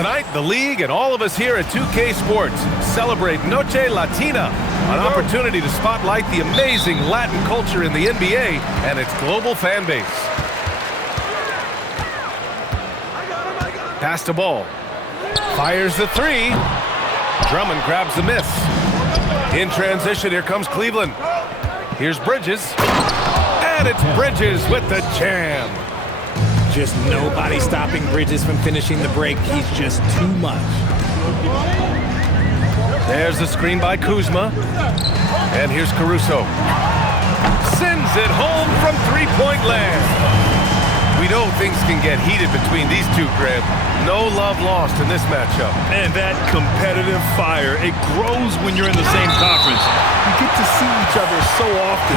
Tonight, the league and all of us here at 2K Sports celebrate Noche Latina, an opportunity to spotlight the amazing Latin culture in the NBA and its global fan base. Pass the ball. Fires the three. Drummond grabs the miss. In transition, here comes Cleveland. Here's Bridges. And it's Bridges with the jam. Just nobody stopping Bridges from finishing the break. He's just too much. There's the screen by Kuzma. And here's Caruso. Sends it home from three-point land. We know things can get heated between these two, Grant. No love lost in this matchup. And that competitive fire, it grows when you're in the same conference. You get to see each other so often.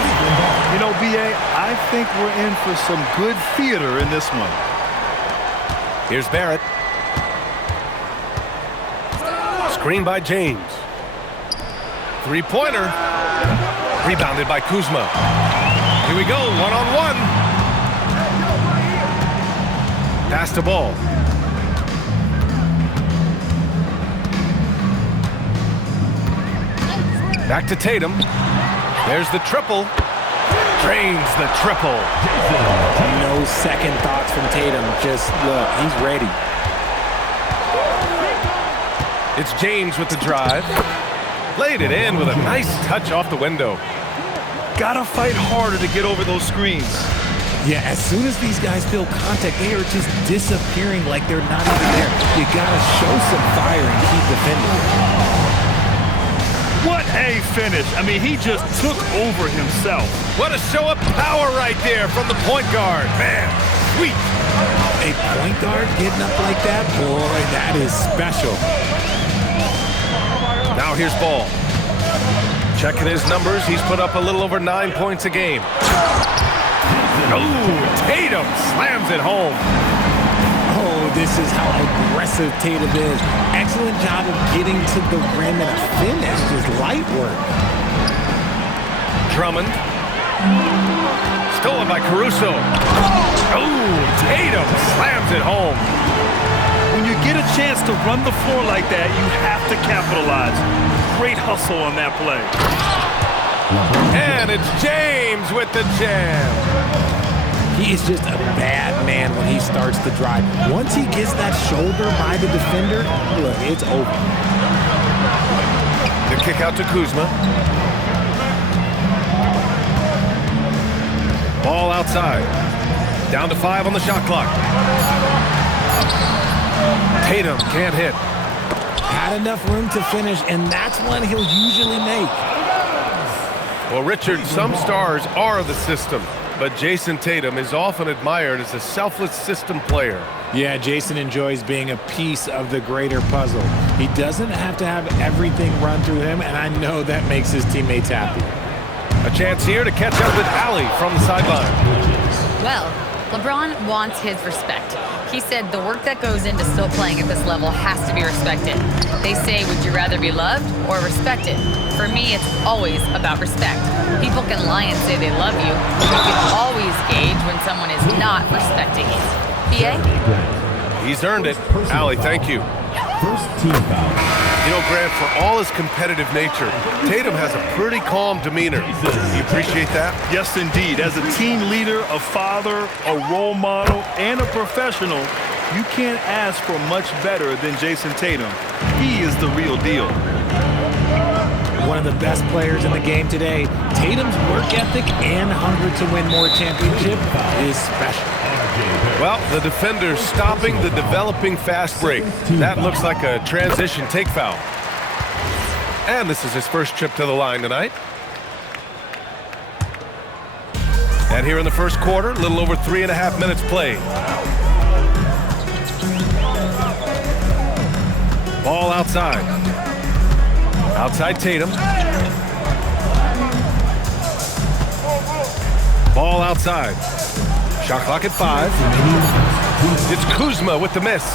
You know, B.A., I think we're in for some good theater in this one. Here's Barrett. Screen by James. Three-pointer. Rebounded by Kuzma. Here we go, one-on-one. Pass the ball. Back to Tatum. There's the triple. Drains the triple. No second thoughts from Tatum. Just look, he's ready. It's James with the drive. Laid it in with a nice touch off the window. Gotta fight harder to get over those screens. Yeah, as soon as these guys feel contact, they are just disappearing like they're not even there. You gotta show some fire and keep defending. What a finish. I mean, he just took over himself. What a show of power right there from the point guard. Man, sweet. A point guard getting up like that? Boy, that is special. Now here's Ball. Checking his numbers, he's put up a little over 9 points a game. Oh, Tatum slams it home. Oh, this is how aggressive Tatum is. Excellent job of getting to the rim and a finish. Just light work. Drummond. Stolen by Caruso. Oh, Tatum slams it home. When you get a chance to run the floor like that, you have to capitalize. Great hustle on that play. And it's James with the jam. He is just a bad man when he starts to drive. Once he gets that shoulder by the defender, look, it's over. The kick out to Kuzma. Ball outside. Down to 5 on the shot clock. Tatum can't hit. Had enough room to finish, and that's one he'll usually make. Well, Richard, some stars are the system, but Jason Tatum is often admired as a selfless system player. Yeah, Jason enjoys being a piece of the greater puzzle. He doesn't have to have everything run through him, and I know that makes his teammates happy. A chance here to catch up with Allie from the sideline. Well, LeBron wants his respect. He said the work that goes into still playing at this level has to be respected. They say, would you rather be loved or respected? For me, it's always about respect. People can lie and say they love you, but you can always gauge when someone is not respecting you. B.A.? He's earned it. Allie, thank you. First team foul. You know, Grant, for all his competitive nature, Tatum has a pretty calm demeanor. You appreciate that? Yes, indeed. As a team leader, a father, a role model, and a professional, you can't ask for much better than Jason Tatum. He is the real deal. One of the best players in the game today. Tatum's work ethic and hunger to win more championships is special. Well, the defender stopping the developing fast break. That looks like a transition take foul. And this is his first trip to the line tonight. And here in the first quarter, a little over 3.5 minutes played. Ball outside. Outside Tatum. Ball outside. Shot clock at 5. It's Kuzma with the miss.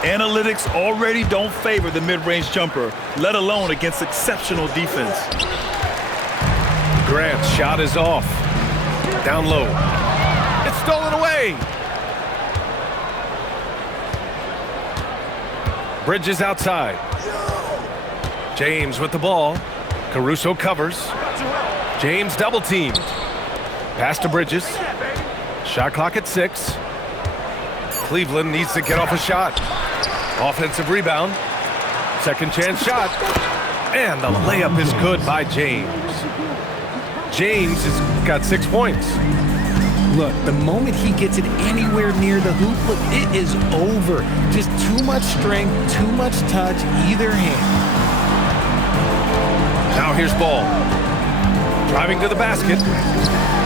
Analytics already don't favor the mid-range jumper, let alone against exceptional defense. Grant's shot is off. Down low. It's stolen away. Bridges outside. James with the ball. Caruso covers. James double teamed. Pass to Bridges. Shot clock at 6. Cleveland needs to get off a shot. Offensive rebound. Second chance shot. And the layup is good by James. James has got 6 points. Look, the moment he gets it anywhere near the hoop, look, it is over. Just too much strength, too much touch, either hand. Now here's Ball. Driving to the basket.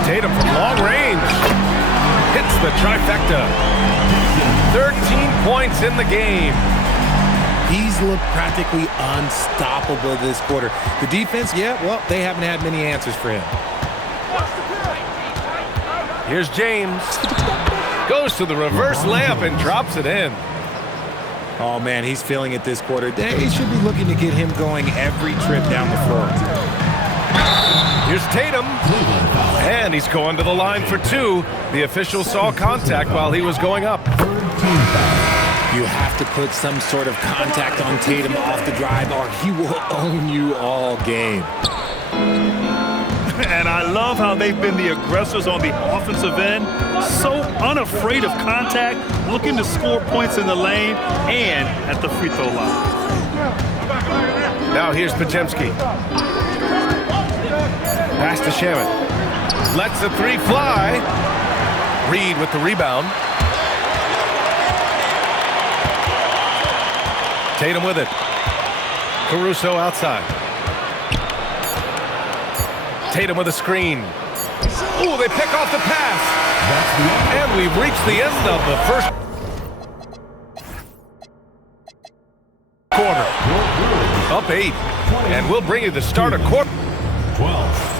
Tatum from long range. Hits the trifecta. 13 points in the game. He's looked practically unstoppable this quarter. The defense, yeah, well, they haven't had many answers for him. Here's James. Goes to the reverse layup and drops it in. Oh, man, he's feeling it this quarter. They should be looking to get him going every trip down the floor. Here's Tatum. And he's going to the line for 2. The official saw contact while he was going up. You have to put some sort of contact on Tatum off the drive or he will own you all game. And I love how they've been the aggressors on the offensive end. So unafraid of contact, looking to score points in the lane and at the free throw line. Now here's Podziemski. Pass to Shaman. Lets the 3 fly. Reed with the rebound. Tatum with it. Caruso outside. Tatum with a screen. Ooh, they pick off the pass. And we've reached the end of the first quarter. Up 8. And we'll bring you the start of quarter 12.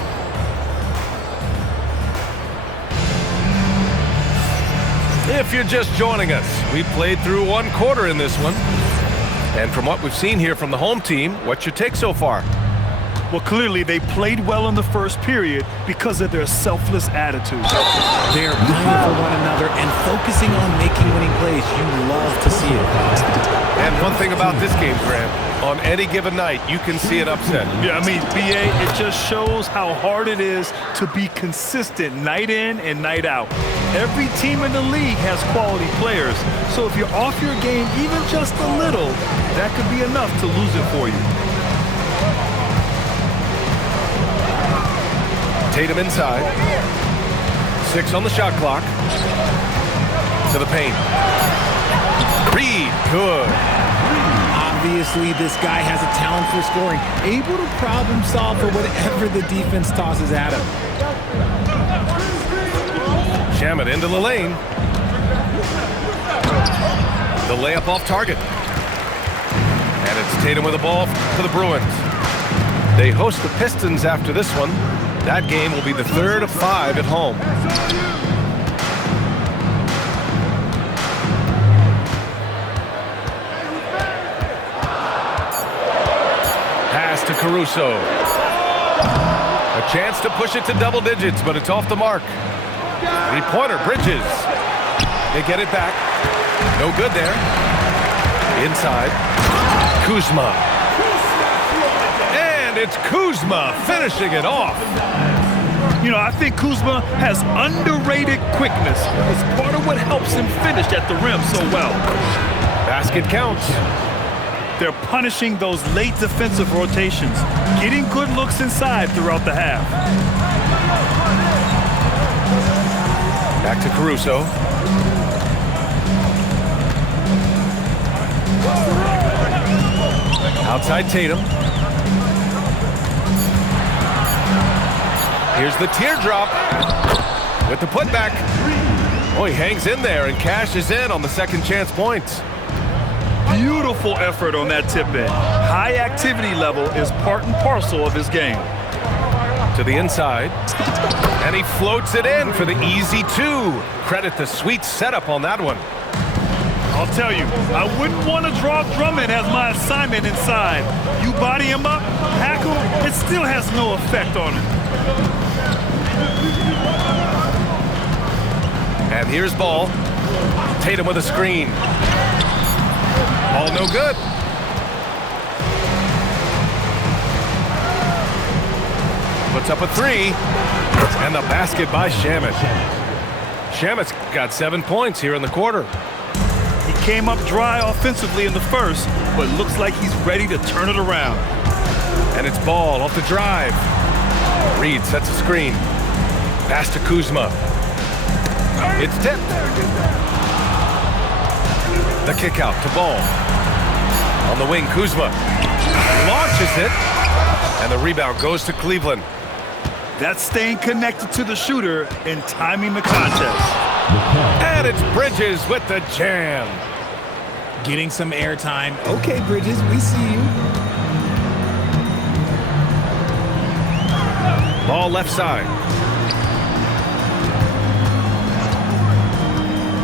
If you're just joining us, we played through 1 quarter in this one. And from what we've seen here from the home team, what's your take so far? Well, clearly they played well in the first period because of their selfless attitude. They're playing for one another and focusing on making winning plays. You love to see it. And one thing about this game, Graham, on any given night, you can see an upset. Yeah, I mean, BA, it just shows how hard it is to be consistent night in and night out. Every team in the league has quality players, so if you're off your game even just a little, that could be enough to lose it for you. Tatum inside. 6 on the shot clock. To the paint. Reed, good. Obviously, this guy has a talent for scoring, able to problem solve for whatever the defense tosses at him. Shaman into the lane. The layup off target. And it's Tatum with the ball for the Bruins. They host the Pistons after this one. That game will be the 3rd of 5 at home. Pass to Caruso. A chance to push it to double digits, but it's off the mark. 3-pointer, Bridges. They get it back. No good there. Inside. Kuzma. And it's Kuzma finishing it off. You know, I think Kuzma has underrated quickness. It's part of what helps him finish at the rim so well. Basket counts. They're punishing those late defensive rotations, getting good looks inside throughout the half. Back to Caruso. Outside Tatum. Here's the teardrop with the putback. Oh, he hangs in there and cashes in on the second chance points. Beautiful effort on that tip-in. High activity level is part and parcel of his game. To the inside. And he floats it in for the easy 2. Credit the sweet setup on that one. I'll tell you, I wouldn't want to draw Drummond as my assignment inside. You body him up, hack him, it still has no effect on him. And here's Ball. Tatum with a screen. All no good. Puts up a three. And the basket by Shamet. Shamet's got 7 points here in the quarter. He came up dry offensively in the first, but looks like he's ready to turn it around. And it's Ball off the drive. Reed sets a screen. Pass to Kuzma. It's tipped. The kick out to Ball. On the wing, Kuzma launches it. And the rebound goes to Cleveland. That's staying connected to the shooter and timing the contest. And it's Bridges with the jam. Getting some airtime. Okay, Bridges, we see you. Ball left side.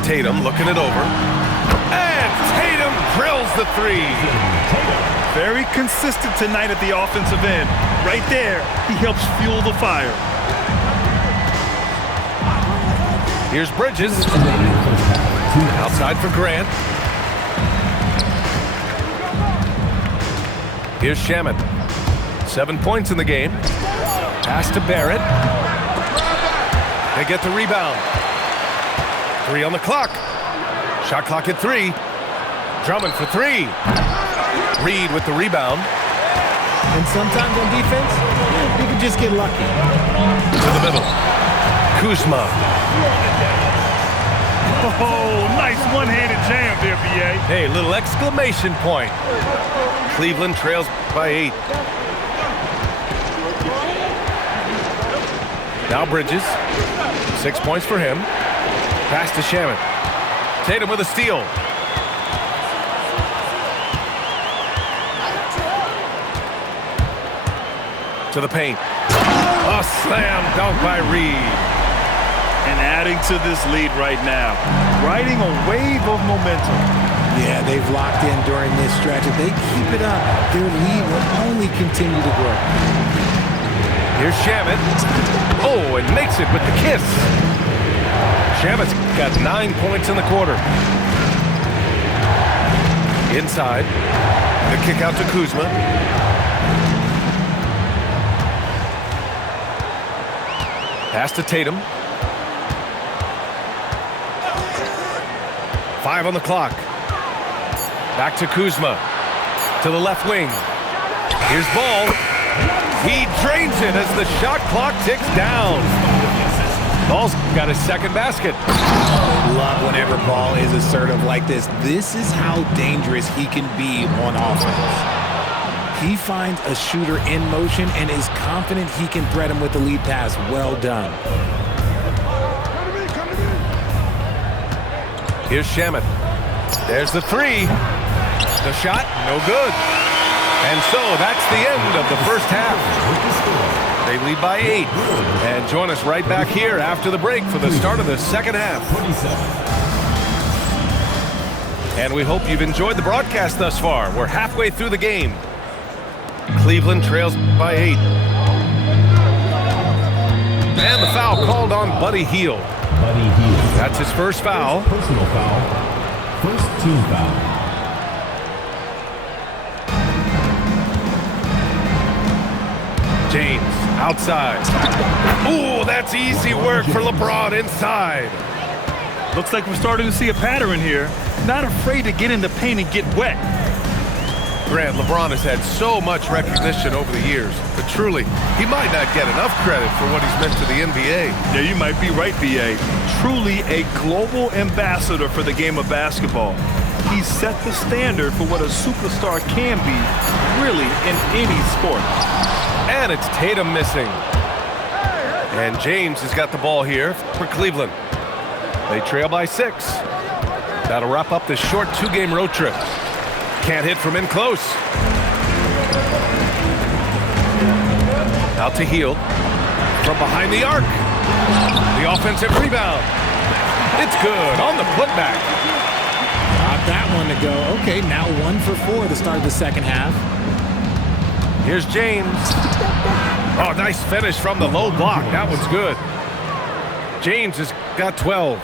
Tatum looking it over. And Tatum drills the three. Very consistent tonight at the offensive end. Right there, he helps fuel the fire. Here's Bridges. Outside for Grant. Here's Shamet. 7 points in the game. Pass to Barrett. They get the rebound. 3 on the clock. Shot clock at 3. Drummond for 3. Reed with the rebound. And sometimes on defense, you can just get lucky. To the middle. Kuzma. Oh, nice one-handed jam there, B.A. Hey, little exclamation point. Cleveland trails by 8. Now Bridges. 6 points for him. Pass to Shamet. Tatum with a steal. To the paint. A slam dunk by Reed. And adding to this lead right now. Riding a wave of momentum. Yeah, they've locked in during this stretch. If they keep it up, their lead will only continue to grow. Here's Shamet. Oh, and makes it with the kiss. Shamet's got 9 points in the quarter. Inside. The kick out to Kuzma. Pass to Tatum. 5 on the clock. Back to Kuzma. To the left wing. Here's Ball. He drains it as the shot clock ticks down. Ball's got his second basket. Love whenever Ball is assertive like this. This is how dangerous he can be on offense. He finds a shooter in motion and is confident he can thread him with the lead pass. Well done. Here's Shamet. There's the 3. The shot, no good. And so that's the end of the first half. They lead by 8. And join us right back here after the break for the start of the second half. And we hope you've enjoyed the broadcast thus far. We're halfway through the game. Cleveland trails by 8. And the foul called on Buddy Hield. That's his first foul. Personal foul. First team foul. James outside. Ooh, that's easy work for LeBron inside. Looks like we're starting to see a pattern here. Not afraid to get in the paint and get wet. Grant, LeBron has had so much recognition over the years, but truly, he might not get enough credit for what he's meant to the NBA. Yeah, you might be right, B.A. Truly a global ambassador for the game of basketball. He's set the standard for what a superstar can be, really, in any sport. And it's Tatum missing. And James has got the ball here for Cleveland. They trail by 6. That'll wrap up this short 2-game road trip. Can't hit from in close. Out to Hield. From behind the arc. The offensive rebound. It's good on the putback. Got that one to go. Okay, now 1 for 4 to start the second half. Here's James. Oh, nice finish from the low block. That one's good. James has got 12.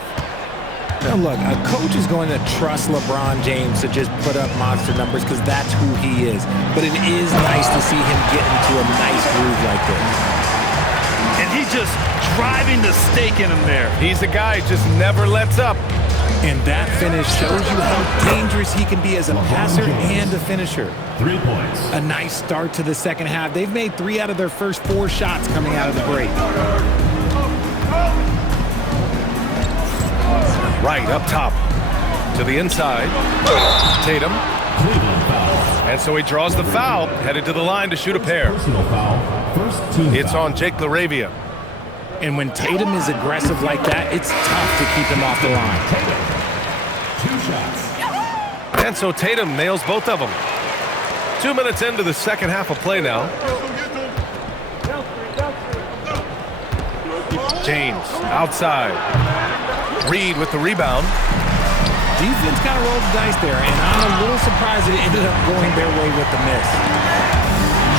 Now look, a coach is going to trust LeBron James to just put up monster numbers because that's who he is. But it is nice to see him get into a nice groove like this. And he's just driving the stake in him there. He's a guy who just never lets up. And that finish shows you how dangerous he can be as a passer and a finisher. 3 points. A nice start to the second half. They've made 3 out of their first 4 shots coming out of the break. Right up top to the inside. Tatum. Cleveland foul. And so he draws the foul, headed to the line to shoot a pair. Personal foul. First team It's foul. on Jake LaRavia. And when Tatum is aggressive like that, it's tough to keep him off the line. Tatum. 2 shots. And so Tatum nails both of them. 2 minutes into the second half of play now. James outside. Reed with the rebound. Defense kind of rolled the dice there, and I'm a little surprised that it ended up going their way with the miss.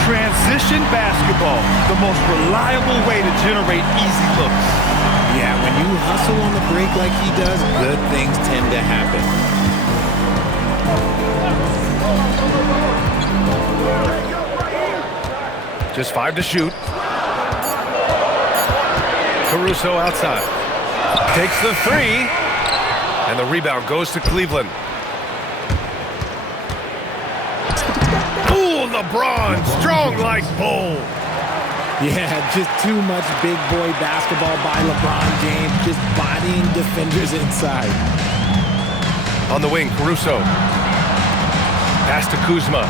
Transition basketball, the most reliable way to generate easy looks. Yeah, when you hustle on the break like he does, good things tend to happen. Just 5 to shoot. Caruso outside. Takes the 3. And the rebound goes to Cleveland. Ooh, LeBron, strong like bull. Yeah, just too much big boy basketball by LeBron James, just bodying defenders inside. On the wing, Caruso. Pass to Kuzma.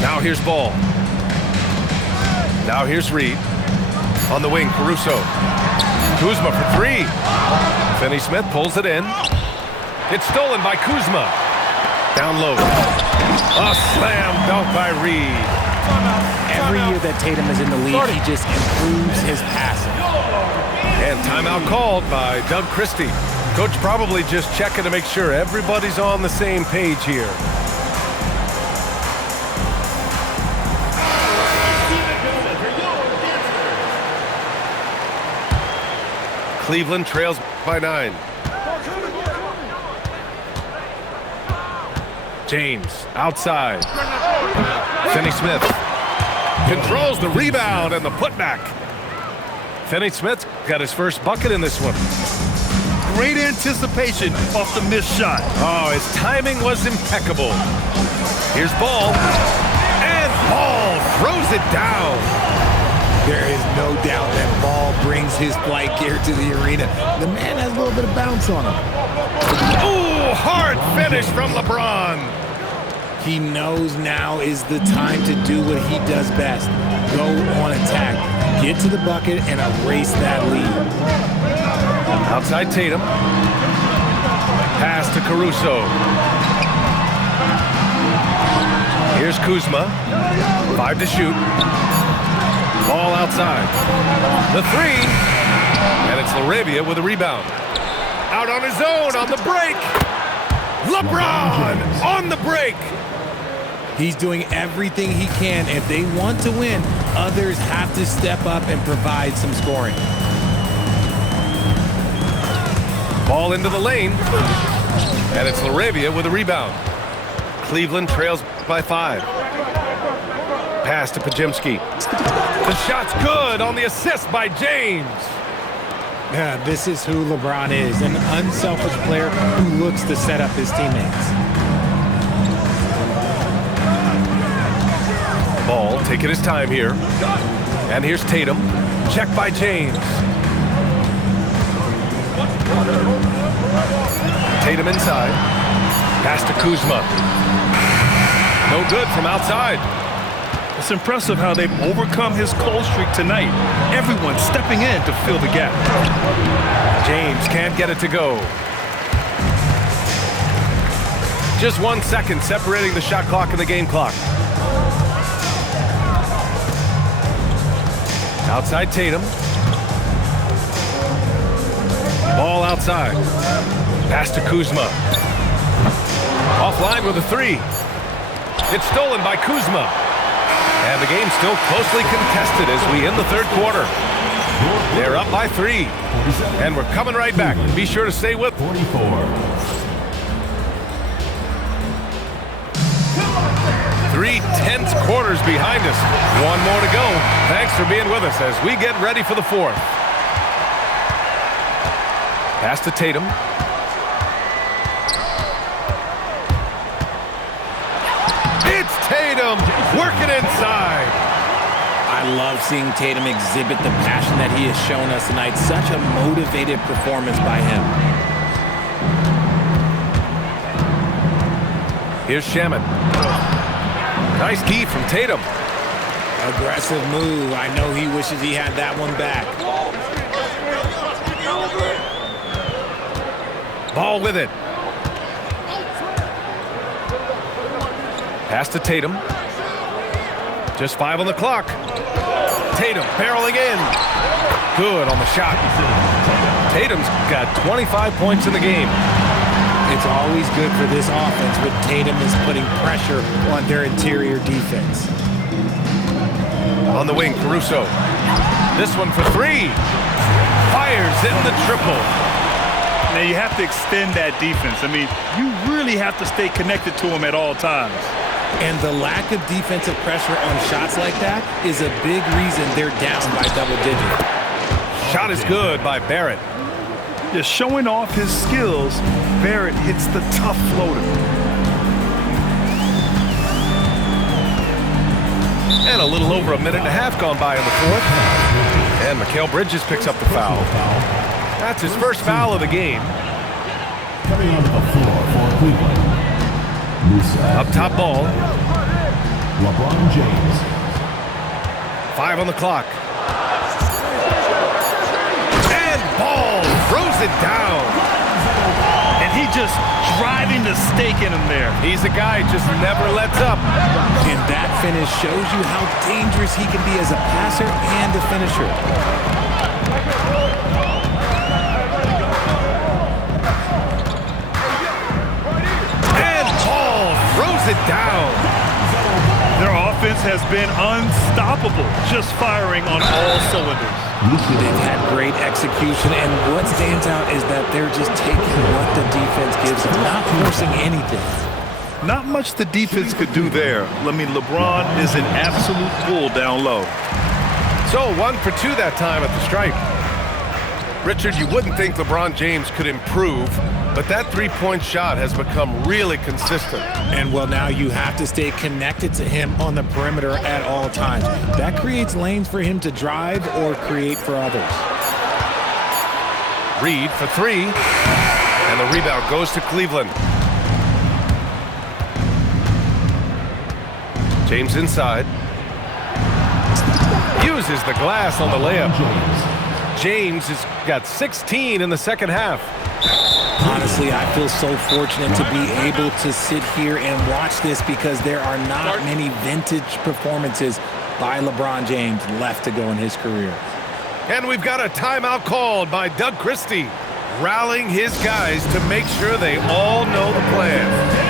Now here's Ball. Now here's Reed. On the wing, Caruso. Kuzma for 3. Finney-Smith pulls it in. It's stolen by Kuzma. Down low. A slam dunk by Reed. Every year that Tatum is in the league, he just improves his passing. And timeout called by Doug Christie. Coach probably just checking to make sure everybody's on the same page here. Cleveland trails by 9. James outside. Finney-Smith controls the rebound and the putback. Finney-Smith got his first bucket in this one. Great anticipation off the missed shot. Oh, his timing was impeccable. Here's Ball. And Ball throws it down. There is no doubt that Ball brings his flight gear to the arena. The man has a little bit of bounce on him. Ooh, hard finish from LeBron. He knows now is the time to do what he does best. Go on attack. Get to the bucket and erase that lead. Outside Tatum. Pass to Caruso. Here's Kuzma. 5 to shoot. Ball outside. The 3. And it's LaRavia with a rebound. Out on his own on the break. LeBron on the break. He's doing everything he can. If they want to win, others have to step up and provide some scoring. Ball into the lane. And it's LaRavia with a rebound. Cleveland trails by 5. Pass to Pajemski. The shot's good on the assist by James. Yeah, this is who LeBron is, an unselfish player who looks to set up his teammates. Ball taking his time here. And here's Tatum. Check by James. Tatum inside. Pass to Kuzma. No good from outside. It's impressive how they've overcome his cold streak tonight. Everyone stepping in to fill the gap. James can't get it to go. Just 1 second separating the shot clock and the game clock. Outside Tatum. Ball outside. Pass to Kuzma. Offline with a 3. It's stolen by Kuzma. And the game's still closely contested as we end the third quarter. They're up by 3. And we're coming right back. Be sure to stay with 44. 3 tense quarters behind us. One more to go. Thanks for being with us as we get ready for the 4th. Pass to Tatum. It's Tatum working inside. I love seeing Tatum exhibit the passion that he has shown us tonight. Such a motivated performance by him. Here's Shaman. Nice D from Tatum. Aggressive move. I know he wishes he had that one back. Ball with it. Pass to Tatum. Just 5 on the clock. Tatum barreling in. Good on the shot. Tatum's got 25 points in the game. It's always good for this offense when Tatum is putting pressure on their interior defense. On the wing, Caruso. This one for 3. Fires in the triple. Now you have to extend that defense. I mean, you really have to stay connected to him at all times. And the lack of defensive pressure on shots like that is a big reason they're down by double digits. Shot is good by Barrett. Just showing off his skills, Barrett hits the tough floater. And a little over a minute and a half gone by in the 4th. And Mikal Bridges picks up the foul. That's his first foul of the game. Coming onto the floor for Cleveland. Up top ball. LeBron James. 5 on the clock. And ball throws it down. And he just driving the stake in him there. He's a guy who just never lets up. And that finish shows you how dangerous he can be as a passer and a finisher. Throws it down. Their offense has been unstoppable, just firing on all cylinders. They've had great execution, and what stands out is that they're just taking what the defense gives them, not forcing anything. Not much the defense could do there. I mean, LeBron is an absolute bull down low. So 1 for 2 that time at the stripe. Richard, you wouldn't think LeBron James could improve, but that three-point shot has become really consistent. And, well, now you have to stay connected to him on the perimeter at all times. That creates lanes for him to drive or create for others. Reed for 3, and the rebound goes to Cleveland. James inside. Uses the glass on the layup. James has got 16 in the second half. Honestly, I feel so fortunate to be able to sit here and watch this because there are not many vintage performances by LeBron James left to go in his career. And we've got a timeout called by Doug Christie, rallying his guys to make sure they all know the plan.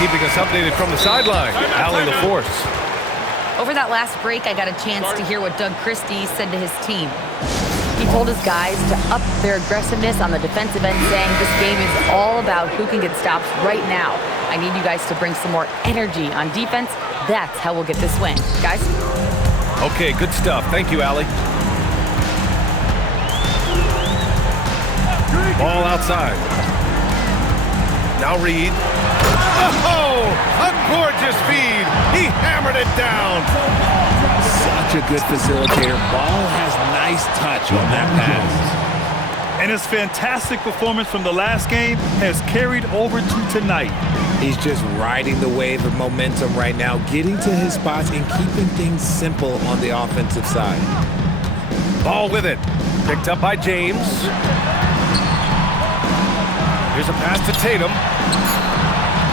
Keeping us updated from the sideline, Allie LaForce. Over that last break, I got a chance to hear what Doug Christie said to his team. He told his guys to up their aggressiveness on the defensive end, saying this game is all about who can get stops right now. I need you guys to bring some more energy on defense. That's how we'll get this win. Guys? Okay, good stuff. Thank you, Allie. Ball outside. Now Reed. Oh, a gorgeous feed. He hammered it down. Such a good facilitator. Ball has nice touch on that pass. And his fantastic performance from the last game has carried over to tonight. He's just riding the wave of momentum right now, getting to his spots and keeping things simple on the offensive side. Ball with it. Picked up by James. Here's a pass to Tatum.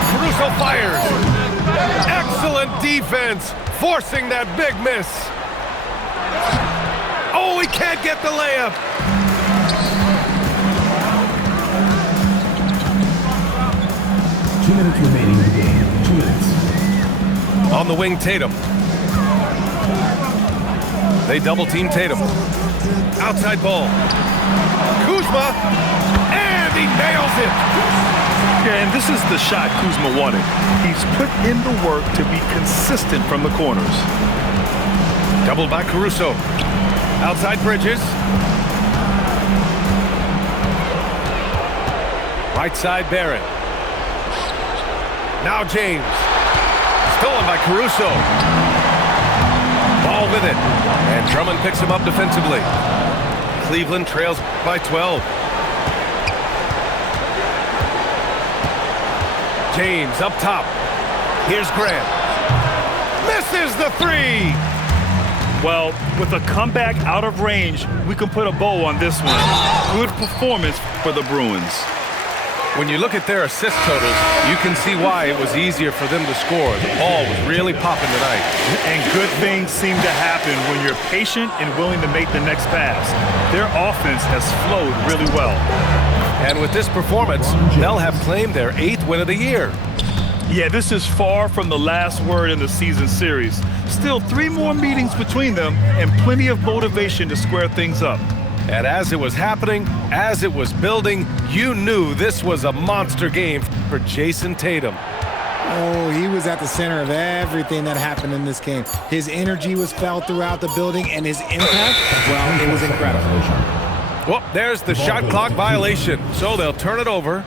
Caruso fires. Excellent defense, forcing that big miss. Oh, he can't get the layup. minutes remaining in the game. 2 minutes. On the wing, Tatum. They double-team Tatum. Outside ball. Kuzma, and he nails it. Yeah, and this is the shot Kuzma wanted. He's put in the work to be consistent from the corners. Doubled by Caruso. Outside Bridges. Right side Barrett. Now James. Stolen by Caruso. Ball with it. And Drummond picks him up defensively. Cleveland trails by 12. James up top. Here's Grant. Misses the three. Well, with a comeback out of range, we can put a bow on this one. Good performance for the Bruins. When you look at their assist totals, you can see why it was easier for them to score. The ball was really popping tonight. And good things seem to happen when you're patient and willing to make the next pass. Their offense has flowed really well. And with this performance, they'll have claimed their 8th win of the year. Yeah, this is far from the last word in the season series. Still 3 more meetings between them and plenty of motivation to square things up. And as it was happening, as it was building, you knew this was a monster game for Jason Tatum. Oh, he was at the center of everything that happened in this game. His energy was felt throughout the building, and his impact, well, it was incredible. Well, there's the shot clock violation, so they'll turn it over.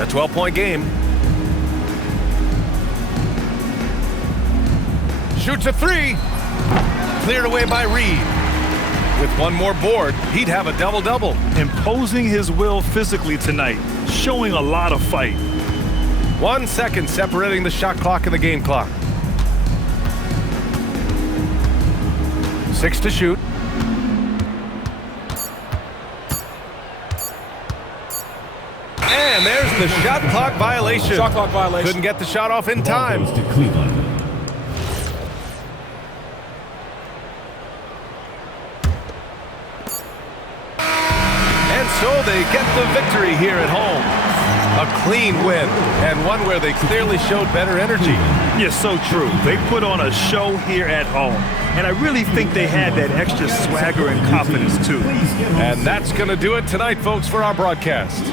A 12-point game. Shoots a three. Cleared away by Reed. With one more board, he'd have a double-double. Imposing his will physically tonight, showing a lot of fight. 1 second separating the shot clock and the game clock. 6 to shoot. And there's the shot clock violation. Shot clock violation. Couldn't get the shot off in time. Goes to Cleveland. And so they get the victory here at home. A clean win, and one where they clearly showed better energy. Yes, so true. They put on a show here at home. And I really think they had that extra swagger and confidence, too. And that's going to do it tonight, folks, for our broadcast.